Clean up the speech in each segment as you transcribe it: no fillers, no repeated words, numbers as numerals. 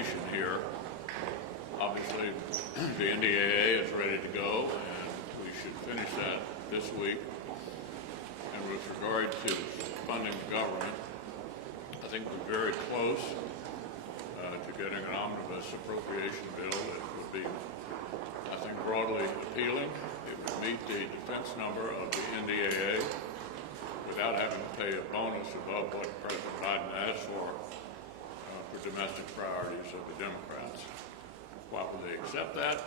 inflation here. Obviously, the NDAA is ready to go, and we should finish that this week. And with regard to funding the government, I think we're very close to getting an omnibus appropriation bill that would be, I think, broadly appealing. It would meet the defense number of the NDAA without having to pay a bonus above what President Biden asked for domestic priorities of the Democrats. Why would they accept that?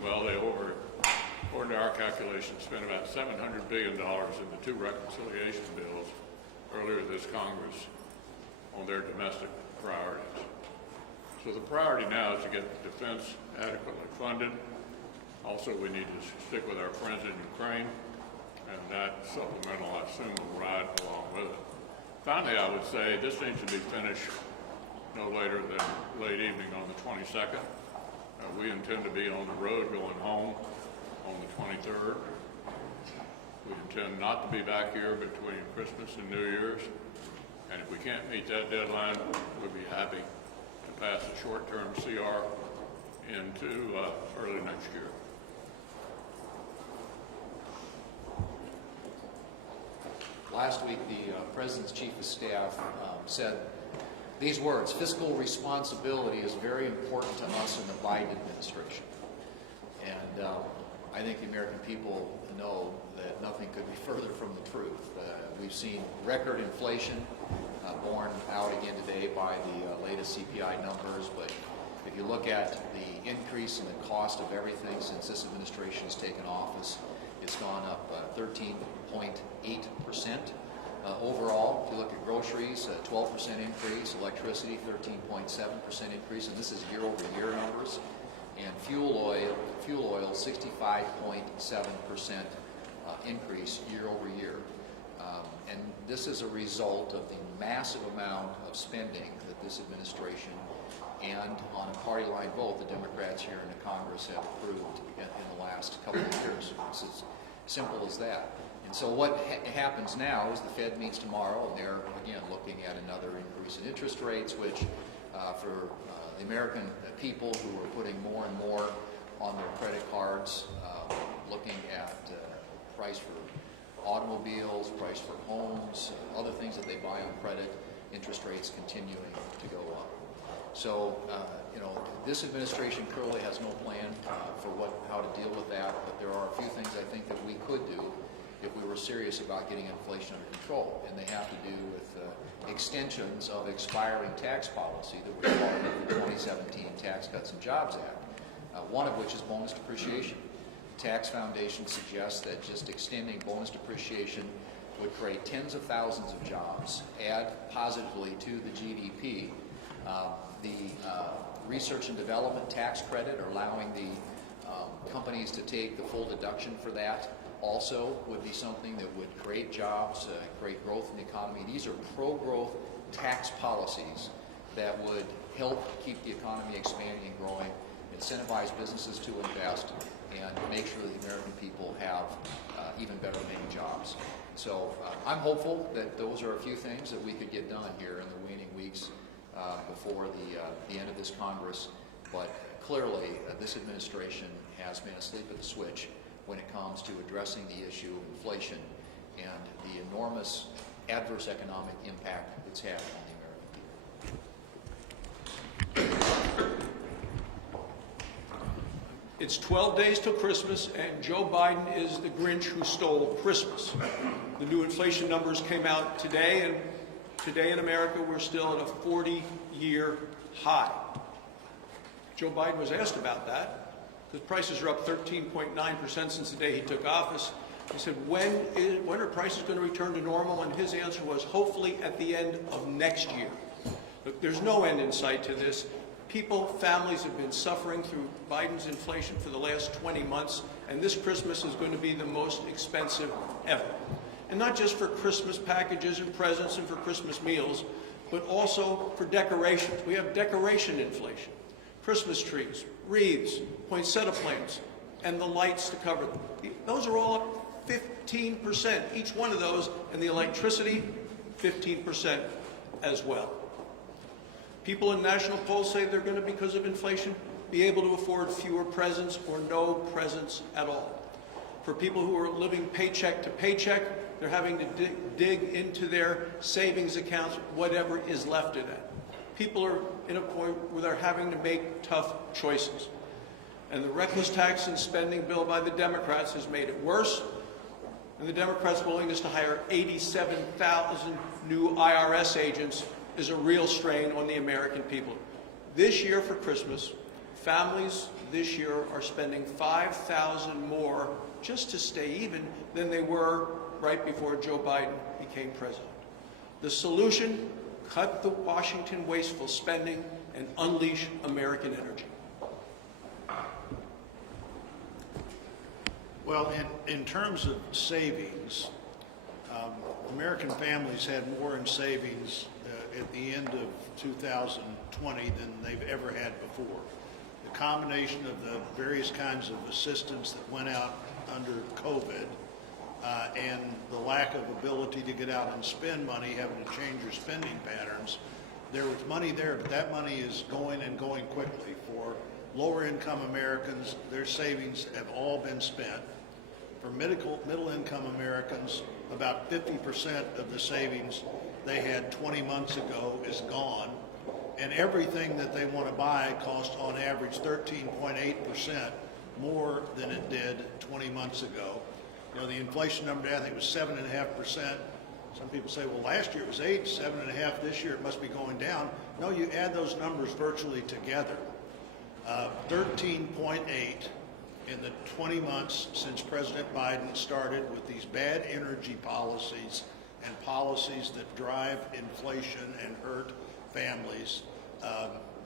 Well, they according to our calculations, spent about $700 billion in the two reconciliation bills earlier this Congress on their domestic priorities. So the priority now is to get the defense adequately funded. Also, we need to stick with our friends in Ukraine, and that supplemental, I assume, will ride along with it. Finally, I would say this needs to be finished no later than late evening on the 22nd. We intend to be on the road going home on the 23rd. We intend not to be back here between Christmas and New Year's. And if we can't meet that deadline, we'll be happy to pass a short-term CR into early next year. Last week, the President's Chief of Staff said these words: fiscal responsibility is very important to us in the Biden administration. And I think the American people know that nothing could be further from the truth. We've seen record inflation borne out again today by the latest CPI numbers, but if you look at the increase in the cost of everything since this administration has taken office, it's gone up 13.8%. Overall, if you look at groceries, 12% increase, electricity 13.7% increase, and this is year-over-year numbers, and fuel oil 65.7% increase year-over-year. And this is a result of the massive amount of spending that this administration and on a party line vote, the Democrats here in the Congress have approved in the last couple of years. It's as simple as that. And so what happens now is the Fed meets tomorrow, and they're, again, looking at another increase in interest rates, which for the American people who are putting more and more on their credit cards, looking at price for automobiles, price for homes, other things that they buy on credit, interest rates continuing to go up. So, this administration clearly has no plan for how to deal with that, but there are a few things I think that we could do if we were serious about getting inflation under control, and they have to do with extensions of expiring tax policy that was part of the 2017 Tax Cuts and Jobs Act, one of which is bonus depreciation. The Tax Foundation suggests that just extending bonus depreciation would create tens of thousands of jobs, add positively to the GDP. The research and development tax credit, or allowing the companies to take the full deduction for that, also would be something that would create jobs, create growth in the economy. These are pro-growth tax policies that would help keep the economy expanding and growing, incentivize businesses to invest, and make sure that the American people have even better paying jobs. So I'm hopeful that those are a few things that we could get done here in the waning weeks before the end of this Congress. But clearly, this administration has been asleep at the switch when it comes to addressing the issue of inflation and the enormous adverse economic impact it's had on the American people. It's 12 days till Christmas, and Joe Biden is the Grinch who stole Christmas. The new inflation numbers came out today, and today in America we're still at a 40-year high. Joe Biden was asked about that. The prices are up 13.9% since the day he took office. He said, when are prices going to return to normal? And his answer was, hopefully at the end of next year. Look, there's no end in sight to this. People, families have been suffering through Biden's inflation for the last 20 months, and this Christmas is going to be the most expensive ever. And not just for Christmas packages and presents and for Christmas meals, but also for decorations. We have decoration inflation. Christmas trees, wreaths, poinsettia plants, and the lights to cover them. Those are all up 15%, each one of those, and the electricity, 15% as well. People in national polls say they're going to, because of inflation, be able to afford fewer presents or no presents at all. For people who are living paycheck to paycheck, they're having to dig into their savings accounts, whatever is left in it. People are in a point where they're having to make tough choices. And the reckless tax and spending bill by the Democrats has made it worse. And the Democrats' willingness to hire 87,000 new IRS agents is a real strain on the American people. This year for Christmas, families this year are spending $5,000 more just to stay even than they were right before Joe Biden became president. The solution: cut the Washington wasteful spending and unleash American energy. Well, in terms of savings, American families had more in savings at the end of 2020 than they've ever had before. The combination of the various kinds of assistance that went out under COVID and the lack of ability to get out and spend money, having to change your spending patterns, there was money there, but that money is going and going quickly. For lower income Americans, their savings have all been spent. For middle income Americans, about 50% of the savings they had 20 months ago is gone, and everything that they want to buy costs on average 13.8% more than it did 20 months ago. You know, the inflation number, I think, was 7.5%. Some people say, well, last year it was 8, 7.5 this year, it must be going down. No, you add those numbers virtually together. 13.8 in the 20 months since President Biden started with these bad energy policies and policies that drive inflation and hurt families.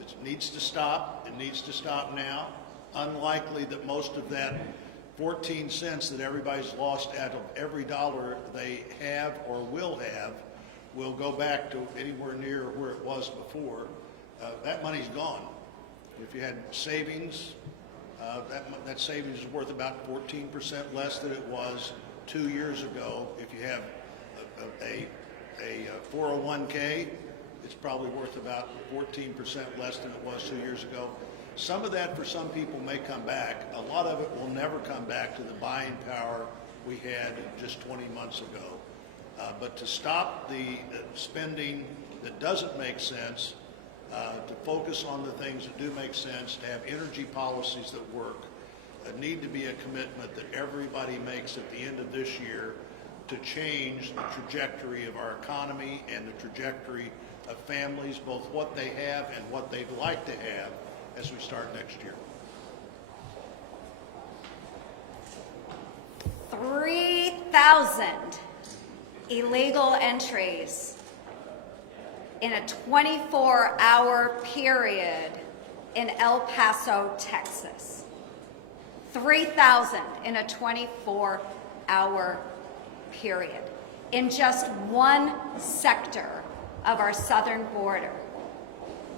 It needs to stop. It needs to stop now. Unlikely that most of that 14 cents that everybody's lost out of every dollar they have or will have will go back to anywhere near where it was before. That money's gone. If you had savings, that savings is worth about 14% less than it was 2 years ago. If you have a 401k, it's probably worth about 14% less than it was 2 years ago. Some of that for some people may come back. A lot of it will never come back to the buying power we had just 20 months ago. But to stop the spending that doesn't make sense, to focus on the things that do make sense, to have energy policies that work, need to be a commitment that everybody makes at the end of this year to change the trajectory of our economy and the trajectory of families, both what they have and what they'd like to have as we start next year. 3,000 illegal entries in a 24-hour period in El Paso, Texas. 3,000 in a 24-hour period in just one sector of our southern border.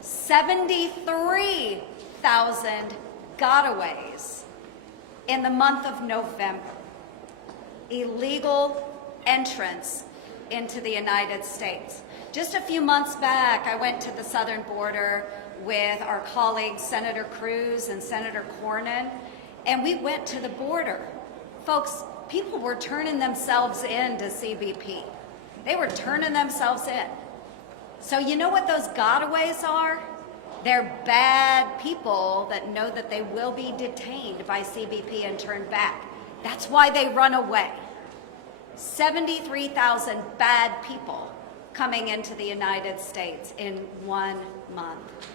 73,000 gotaways in the month of November. Illegal entrance into the United States. Just a few months back, I went to the southern border with our colleagues, Senator Cruz and Senator Cornyn, and we went to the border. Folks, people were turning themselves in to CBP. They were turning themselves in. So you know what those gotaways are? They're bad people that know that they will be detained by CBP and turned back. That's why they run away. 73,000 bad people coming into the United States in 1 month.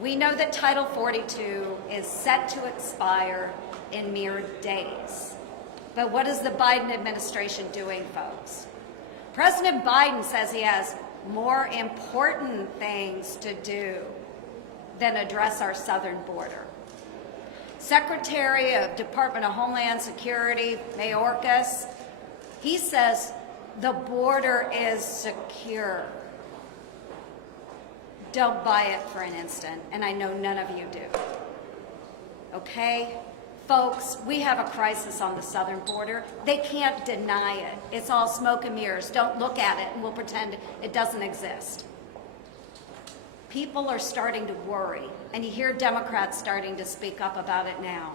We know that Title 42 is set to expire in mere days. But what is the Biden administration doing, folks? President Biden says he has more important things to do than address our southern border. Secretary of Department of Homeland Security, Mayorkas, he says the border is secure. Don't buy it for an instant, and I know none of you do. Okay? Folks, we have a crisis on the southern border. They can't deny it. It's all smoke and mirrors. Don't look at it, and we'll pretend it doesn't exist. People are starting to worry, and you hear Democrats starting to speak up about it now.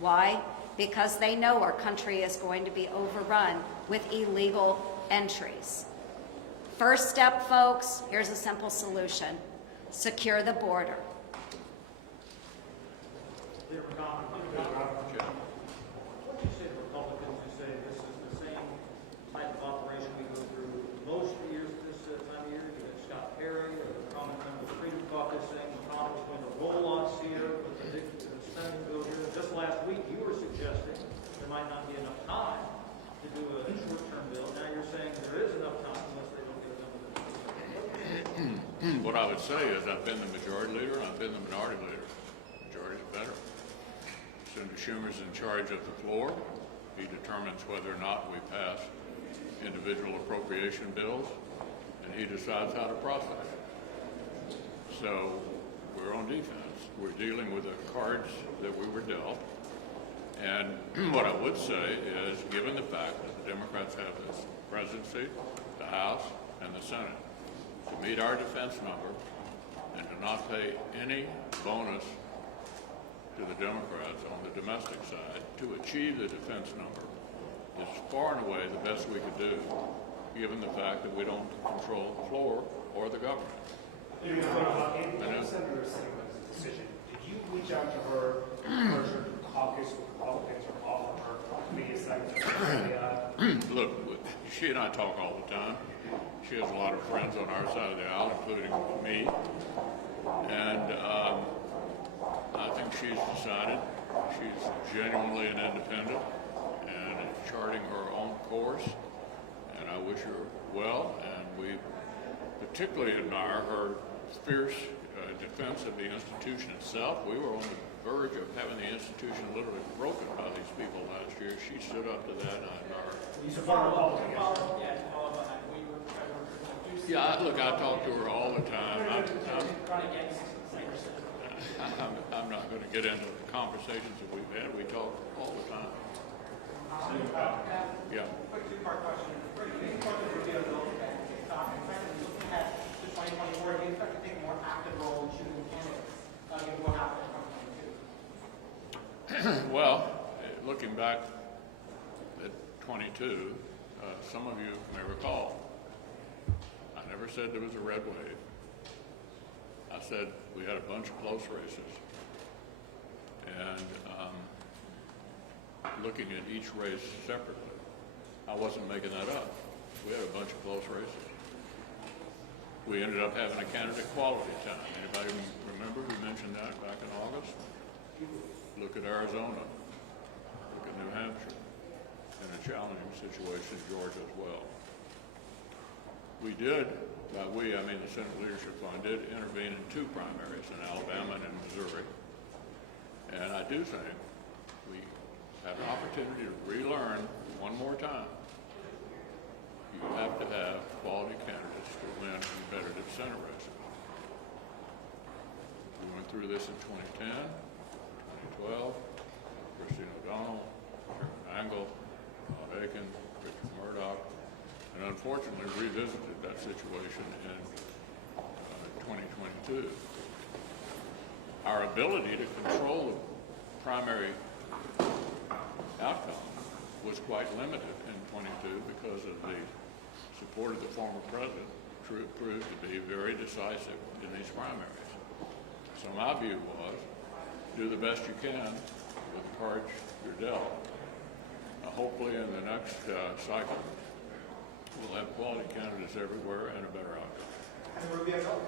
Why? Because they know our country is going to be overrun with illegal entries. First step, folks, here's a simple solution. Secure the border. What do you say to Republicans who say this is the same type of operation we go through most years at this time of year? You have Scott Perry or the common member of the Freedom Caucus saying McConnell was going to roll on SEER with the big spending bill here. Just last week you were suggesting there might not be enough time to do a short-term bill. Now you're saying there is enough time unless they don't get it done with it. What I would say is I've been the majority leader and I've been the minority leader. Majority's better. Senator Schumer's in charge of the floor. He determines whether or not we pass individual appropriation bills, and he decides how to process. So we're on defense. We're dealing with the cards that we were dealt. And what I would say is, given the fact that the Democrats have this presidency, the House, and the Senate, to meet our defense number and to not pay any bonus to the Democrats on the domestic side to achieve the defense number is far and away the best we could do, given the fact that we don't control the floor or the government. Senator Singer's decision, did you reach out to her, urge her to caucus with Republicans or offer her media segments? Look, she and I talk all the time. She has a lot of friends on our side of the aisle, including me. And I think she's decided she's genuinely an independent and is charting her own course. And I wish her well. And we particularly admire her fierce defense of the institution itself. We were on the verge of having the institution literally broken by these people last year. She stood up to that, and I admire her. You support Republicans? Yeah, look, I talk to her all the time. I'm not going to get into the conversations that we've had. We talk all the time. Yeah. Quick two-part question. First, do you support the Rubio bill? And second, looking at the 2024, do you expect to take a more active role in choosing candidates given what happened in 2022? Well, looking back at 22, some of you may recall, I never said there was a red wave. I said we had a bunch of close races. And looking at each race separately, I wasn't making that up. We had a bunch of close races. We ended up having a candidate quality time. Anybody remember we mentioned that back in August? Look at Arizona. Look at New Hampshire. In a challenging situation, Georgia as well. We did, by we, I mean the Senate Leadership Fund, did intervene in two primaries, in Alabama and in Missouri. And I do think we have an opportunity to relearn one more time. You have to have quality candidates to win competitive Senate races. We went through this in 2010, 2012, Christine O'Donnell, Sharon Angle, Todd Akin, Richard Murdock, and unfortunately revisited that situation in 2022. Our ability to control the primary outcome was quite limited in 22 because of the support of the former president proved to be very decisive in these primaries. So my view was, do the best you can with the cards you're dealt. Hopefully in the next cycle, we'll have quality candidates everywhere and a better outcome. And Rubio bill?